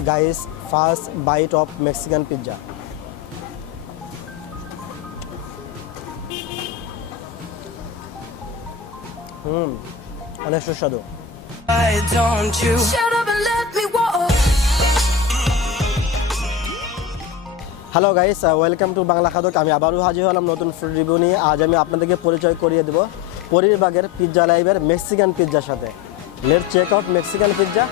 guys, first bite of Mexican pizza. অনেক সুস্বাদু। Hello guys, welcome to Bangla Khadok. আমি আবারও হাজির হলাম নতুন ফুড রিভিউ নিয়ে। আজ আমি আপনাদেরকে পরিচয় করিয়ে দেব পরিবাগের পিৎজা লাইভের মেক্সিকান পিৎজার সাথে। Let's check out Mexican pizza.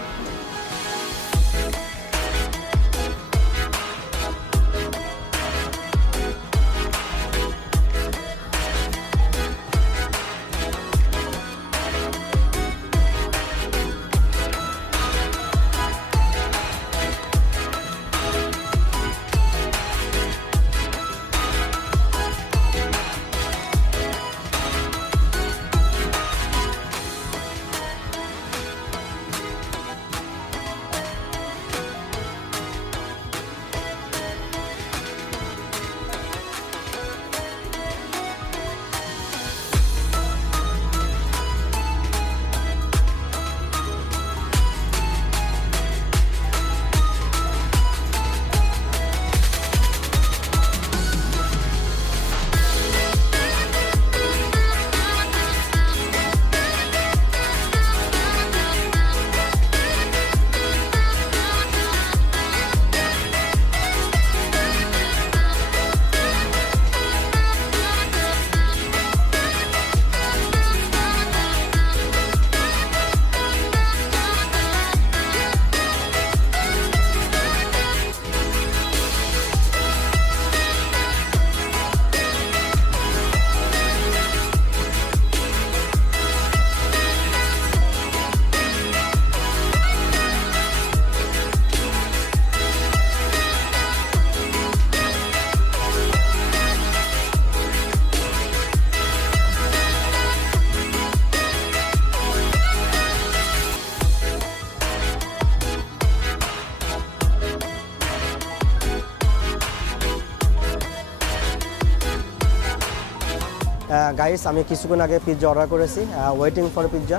Guys, আমি কিছুক্ষণ আগে পিৎজা অর্ডার করেছি। Waiting for pizza.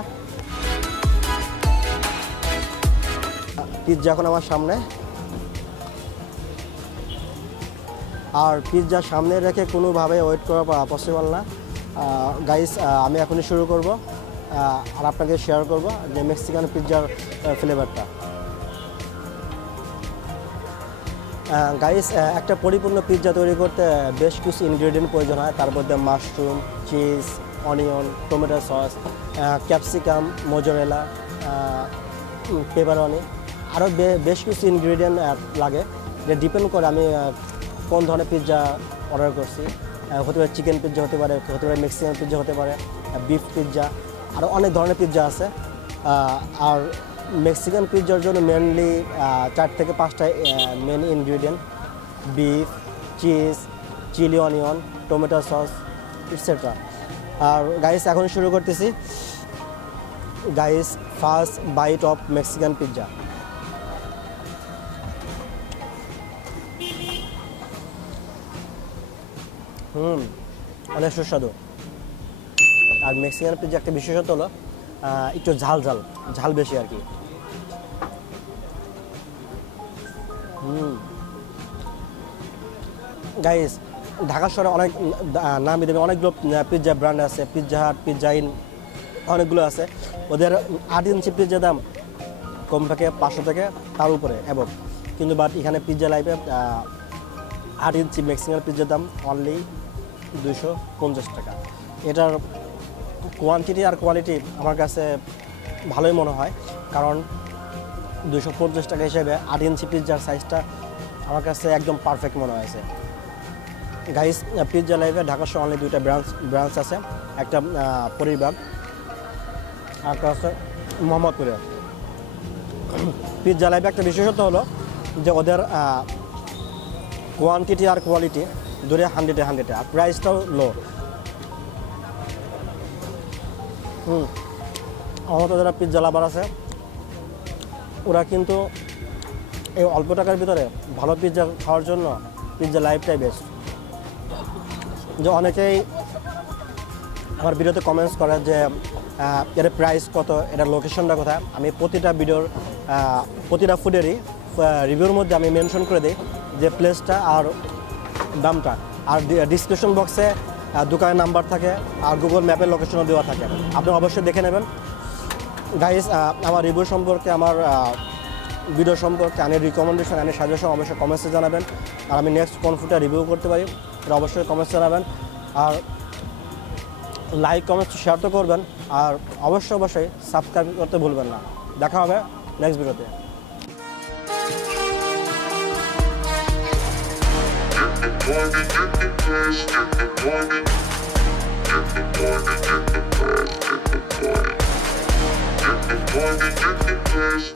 পিৎজা এখন আমার সামনে, আর পিৎজা সামনে রেখে কোনোভাবে ওয়েট করা পসিবল না। গাইস, আমি এখনই শুরু করব আর আপনাকে শেয়ার করব যে মেক্সিকান পিৎজার ফ্লেভারটা। গাইস, একটা পরিপূর্ণ পিৎজা তৈরি করতে বেশ কিছু ইনগ্রেডিয়েন্ট প্রয়োজন হয়। তার মধ্যে mushroom, cheese, onion, tomato sauce, capsicum, mozzarella, pepperoni, আরও বেশ কিছু ইনগ্রেডিয়েন্ট লাগে। যে ডিপেন্ড করে আমি কোন ধরনের পিৎজা অর্ডার করছি। হতে পারে চিকেন পিৎজা, হতে পারে মেক্সিকান পিৎজা, হতে পারে বিফ পিৎজা, আরও অনেক ধরনের পিৎজা আছে। আর মেক্সিকান পিৎজার জন্য মেনলি 4 থেকে 5টা main ingredient: beef, cheese, chili onion, tomato sauce, etcetera. আর গাইস, এখন শুরু করতেছি। Guys, first bite of Mexican pizza. অনেক সুস্বাদু। আর মেক্সিকান পিৎজা একটা বিশেষত্ব হলো একটু ঝাল বেশি আর কি। গাইস, ঢাকা শহরে অনেক নামি দামি অনেকগুলো পিৎজা ব্র্যান্ড আছে। পিৎজা হাট, পিৎজা ইন, অনেকগুলো আছে। ওদের 8 ইঞ্চি পিৎজা দাম কম থাকে 500 থেকে তার উপরে এবং কিন্তু বাট এখানে পিৎজা লাইভে 8 ইঞ্চি মেক্সিকান পিৎজার দাম অনলি 250 টাকা। এটার কোয়ান্টিটি আর কোয়ালিটি আমার কাছে ভালোই মনে হয়, কারণ 250 টাকা হিসেবে 8 ইঞ্চি পিৎজার সাইজটা আমার কাছে একদম পারফেক্ট মনে হয়েছে। গাইস, পিৎজা লাইভে ঢাকা শহরে অনলি 2টা ব্রাঞ্চ আছে। একটা পরিবাগ, আর একটা আছে মোহাম্মদপুরে। পিৎজা লাইভে একটা বিশেষত্ব হলো যে ওদের কোয়ান্টিটি আর কোয়ালিটি দুটোই 100-এ, আর প্রাইসটাও লো। আমার তো যারা পিৎজা লাভার আছে ওরা কিন্তু এই অল্প টাকার ভিতরে ভালো পিৎজা খাওয়ার জন্য পিৎজা লাইভটাই বেস্ট। যে অনেকেই আমার ভিডিওতে কমেন্টস করে যে এর প্রাইস কত, এটার লোকেশনটা কোথায়। আমি প্রতিটা ভিডিওর প্রতিটা ফুডেরই রিভিউর মধ্যে আমি মেনশন করে দিই যে প্লেসটা আর দামটা, আর ডিসক্রিপশন বক্সে দোকানের নাম্বার থাকে আর গুগল ম্যাপের লোকেশনও দেওয়া থাকে, আপনি অবশ্যই দেখে নেবেন। গাইস, আমার রিভিউ সম্পর্কে, আমার ভিডিও সম্পর্কে আনি রিকমেন্ডেশন, আনি সাজেশন অবশ্যই কমেন্টসে জানাবেন। আর আমি নেক্সট কোন ফুডটা রিভিউ করতে পারি এটা অবশ্যই কমেন্টসে জানাবেন। আর লাইক কমেন্ট শেয়ার তো করবেন, আর অবশ্যই সাবস্ক্রাইব করতে ভুলবেন না। দেখা হবে নেক্সট ভিডিওতে।